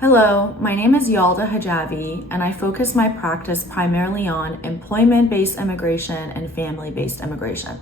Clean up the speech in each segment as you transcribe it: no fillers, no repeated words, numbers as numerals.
Hello, my name is Yalda Hijabi, and I focus my practice primarily on employment-based immigration and family-based immigration.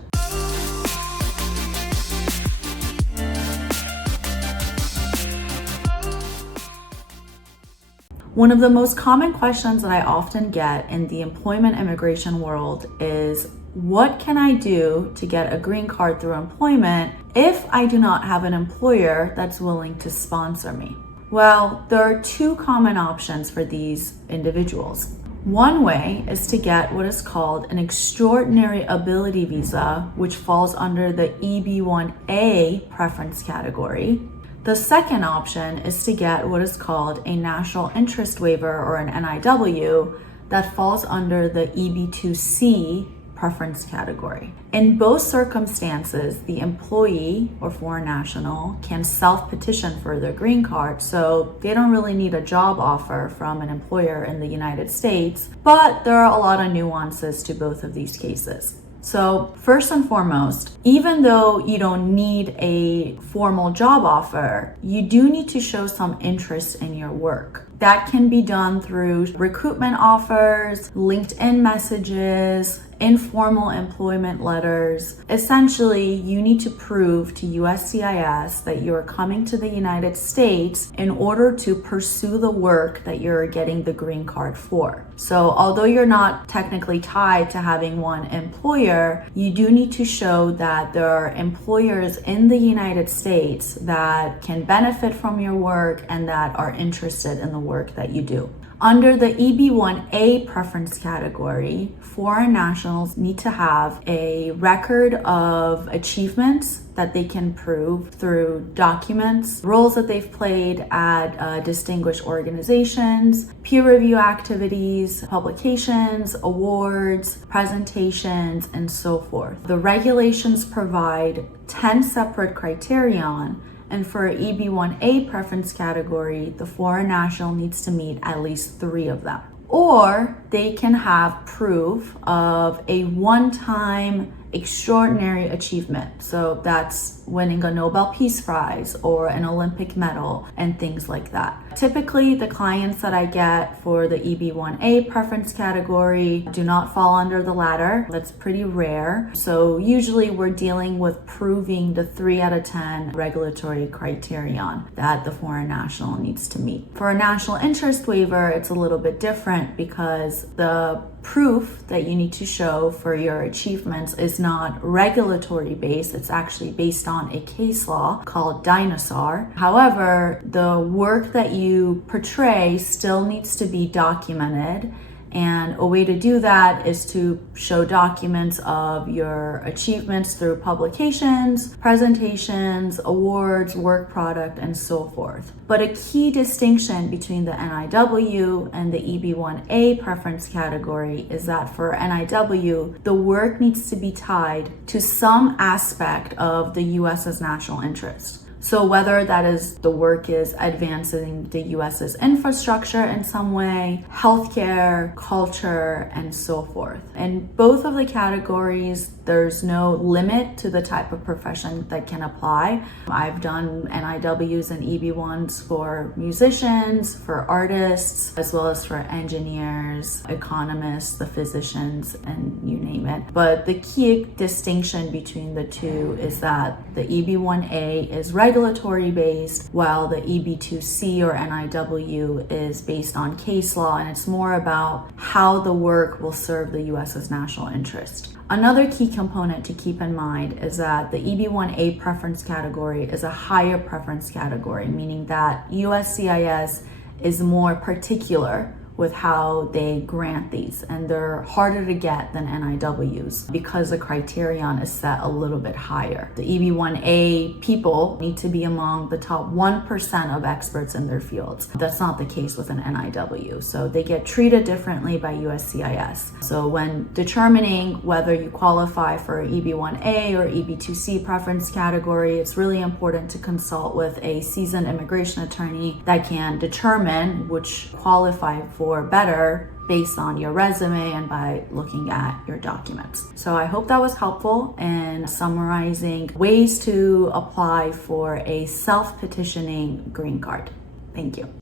One of the most common questions that I often get in the employment immigration world is, what can I do to get a green card through employment if I do not have an employer that's willing to sponsor me? Well, there are two common options for these individuals. One way is to get what is called an extraordinary ability visa, which falls under the EB-1A preference category. The second option is to get what is called a national interest waiver, or an NIW, that falls under the EB-2C preference category. In both circumstances, the employee or foreign national can self-petition for their green card, so they don't really need a job offer from an employer in the United States, but there are a lot of nuances to both of these cases. So first and foremost, even though you don't need a formal job offer, you do need to show some interest in your work. That can be done through recruitment offers, LinkedIn messages, informal employment letters. Essentially, you need to prove to USCIS that you're coming to the United States in order to pursue the work that you're getting the green card for. So although you're not technically tied to having one employer, you do need to show that there are employers in the United States that can benefit from your work and that are interested in the work that you do. Under the EB-1A preference category, foreign nationals need to have a record of achievements that they can prove through documents, roles that they've played at distinguished organizations, peer review activities, publications, awards, presentations, and so forth. The regulations provide 10 separate criterion. And for EB-1A preference category, the foreign national needs to meet at least 3 of them. Or they can have proof of a one-time extraordinary achievement. So that's winning a Nobel Peace Prize or an Olympic medal and things like that. Typically, the clients that I get for the EB-1A preference category do not fall under the latter. That's pretty rare. So usually we're dealing with proving the 3 out of 10 regulatory criterion that the foreign national needs to meet. For a national interest waiver, it's a little bit different because the proof that you need to show for your achievements is not regulatory based. It's actually based on a case law called Dinosaur. However, the work that you portray still needs to be documented. And a way to do that is to show documents of your achievements through publications, presentations, awards, work product, and so forth. But a key distinction between the NIW and the EB-1A preference category is that for NIW, the work needs to be tied to some aspect of the US's national interest. So whether that is the work is advancing the US's infrastructure in some way, healthcare, culture, and so forth. In both of the categories, there's no limit to the type of profession that can apply. I've done NIWs and EB-1s for musicians, for artists, as well as for engineers, economists, the physicians, and you name it. But the key distinction between the two is that the EB-1A is regulatory based, while the EB-2C or NIW is based on case law, and it's more about how the work will serve the US's national interest. Another key component to keep in mind is that the EB-1A preference category is a higher preference category, meaning that USCIS is more particular with how they grant these, and they're harder to get than NIWs because the criterion is set a little bit higher. The EB-1A people need to be among the top 1% of experts in their fields. That's not the case with an NIW, so they get treated differently by USCIS. So when determining whether you qualify for EB-1A or EB-2C preference category, it's really important to consult with a seasoned immigration attorney that can determine which qualify for better based on your resume and by looking at your documents. So I hope that was helpful in summarizing ways to apply for a self-petitioning green card. Thank you.